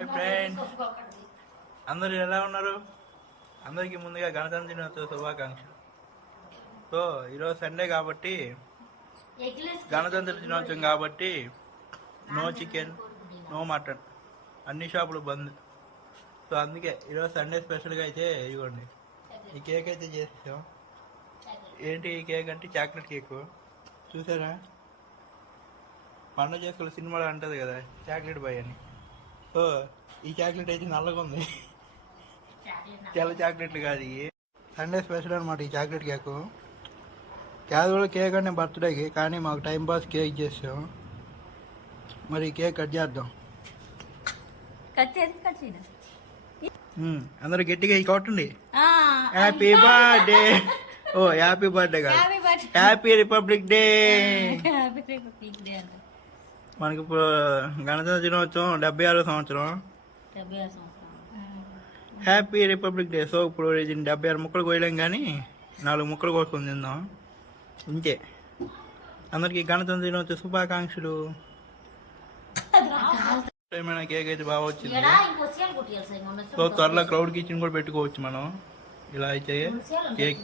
Friends అందరూ ఎలా ఉన్నారు? అందరికీ ముందుగా గణతంత్ర దినోత్సవ శుభాకాంక్షలు. సో ఈరోజు సండే కాబట్టి గణతంత్ర దినోత్సవం కాబట్టి నో చికెన్ నో మటన్, అన్ని షాపులు బంద్. సో అందుకే ఈరోజు సండే స్పెషల్గా అయితే ఇవ్వండి ఈ కేక్ అయితే చేసాం. ఏంటి ఈ కేక్ అంటే చాక్లెట్ కేక్. చూసారా, పండుగ చేసుకున్న సినిమాలో అంటది కదా చాక్లెట్ బాయ్ అని. సో ఈ చాక్లెట్ అయితే నల్లగా ఉంది, తెల్ల చాక్లెట్లు కాదు ఇవి. సండే స్పెషల్ అనమాట ఈ చాక్లెట్ కేక్. క్యాజువల్ కేక్ అంటే బర్త్డేకి, కానీ మాకు టైం పాస్ కేక్ చేసాం. మరి కేక్ కట్ చేద్దాం. అందరూ గట్టిగా ఈ కొట్టండి. Happy birthday. ఓ హ్యాపీ బర్త్డే కాదు, హ్యాపీ రిపబ్లిక్ డే. మనకి ఇప్పుడు గణతంత్ర దినోత్సవం 76వ సంవత్సరం. Happy republic day. సో ఇప్పుడు ఇది 76 ముక్కలు కోయలేం, కానీ 4 ముక్కలు కోసుకొని తిందాం ఇంకే. అందరికి గణతంత్ర దినోత్సవ శుభాకాంక్షలు. ఏమైనా కేక్ అయితే బాగా వచ్చింది. సో త్వరలో క్రౌడ్ కిచెన్ కూడా పెట్టుకోవచ్చు మనం. ఇలా అయితే కేక్